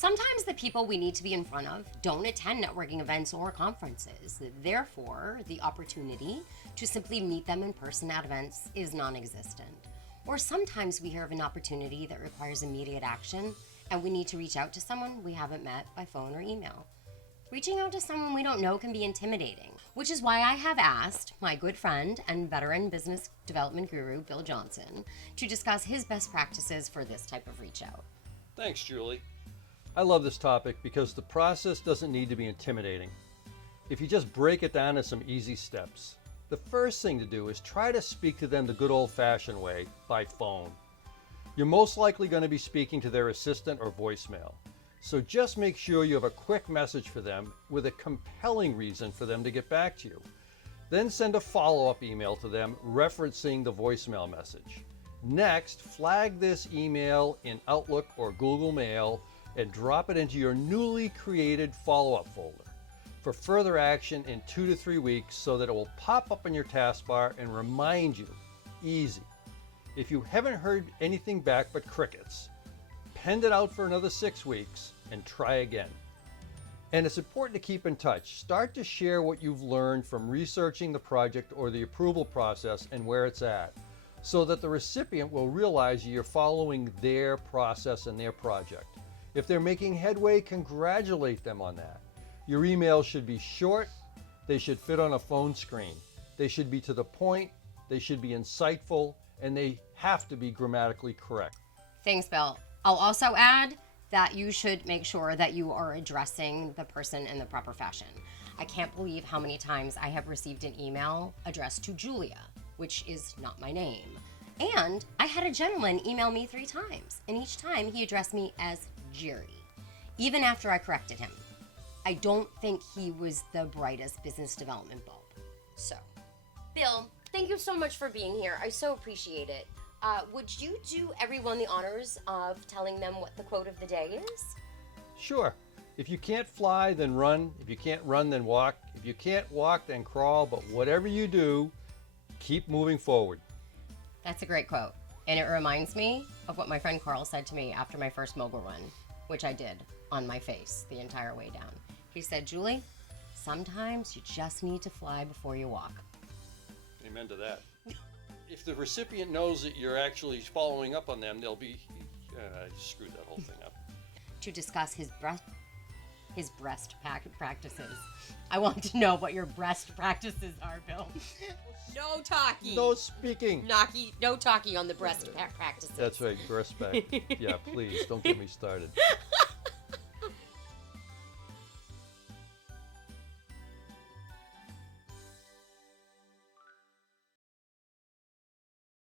Sometimes the people we need to be in front of don't attend networking events or conferences. Therefore, the opportunity to simply meet them in person at events is non-existent. Or sometimes we hear of an opportunity that requires immediate action and we need to reach out to someone we haven't met by phone or email. Reaching out to someone we don't know can be intimidating, which is why I have asked my good friend and veteran business development guru, Bill Johnson, to discuss his best practices for this type of reach out. Thanks, Julie. I love this topic because the process doesn't need to be intimidating. If you just break it down to some easy steps, the first thing to do is try to speak to them the good old-fashioned way, by phone. You're most likely going to be speaking to their assistant or voicemail. So just make sure you have a quick message for them with a compelling reason for them to get back to you. Then send a follow-up email to them referencing the voicemail message. Next, flag this email in Outlook or Google Mail and drop it into your newly created follow-up folder for further action in 2 to 3 weeks so that it will pop up in your taskbar and remind you. Easy. If you haven't heard anything back but crickets, pen it out for another 6 weeks and try again. And it's important to keep in touch. Start to share what you've learned from researching the project or the approval process and where it's at, so that the recipient will realize you're following their process and their project. If they're making headway, congratulate them on that. Your emails should be short, they should fit on a phone screen. They should be to the point, they should be insightful, and they have to be grammatically correct. Thanks, Bill. I'll also add that you should make sure that you are addressing the person in the proper fashion. I can't believe how many times I have received an email addressed to Julia, which is not my name. And I had a gentleman email me 3 times, and each time he addressed me as Jerry, even after I corrected him. I don't think he was the brightest business development bulb. So, Bill, thank you so much for being here. I so appreciate it. Would you do everyone the honors of telling them what the quote of the day is? Sure. If you can't fly, then run. If you can't run, then walk. If you can't walk, then crawl. But whatever you do, keep moving forward. That's a great quote. And it reminds me of what my friend Carl said to me after my first mogul run, which I did on my face the entire way down. He said, Julie, sometimes you just need to fly before you walk. Amen to that. If the recipient knows that you're actually following up on them, they'll be... I screwed that whole thing up. To discuss his breast practices. I want to know what your breast practices are, Bill. No talkie. No speaking. No talkie on the breast practices. That's right, breast back. Yeah, please, don't get me started.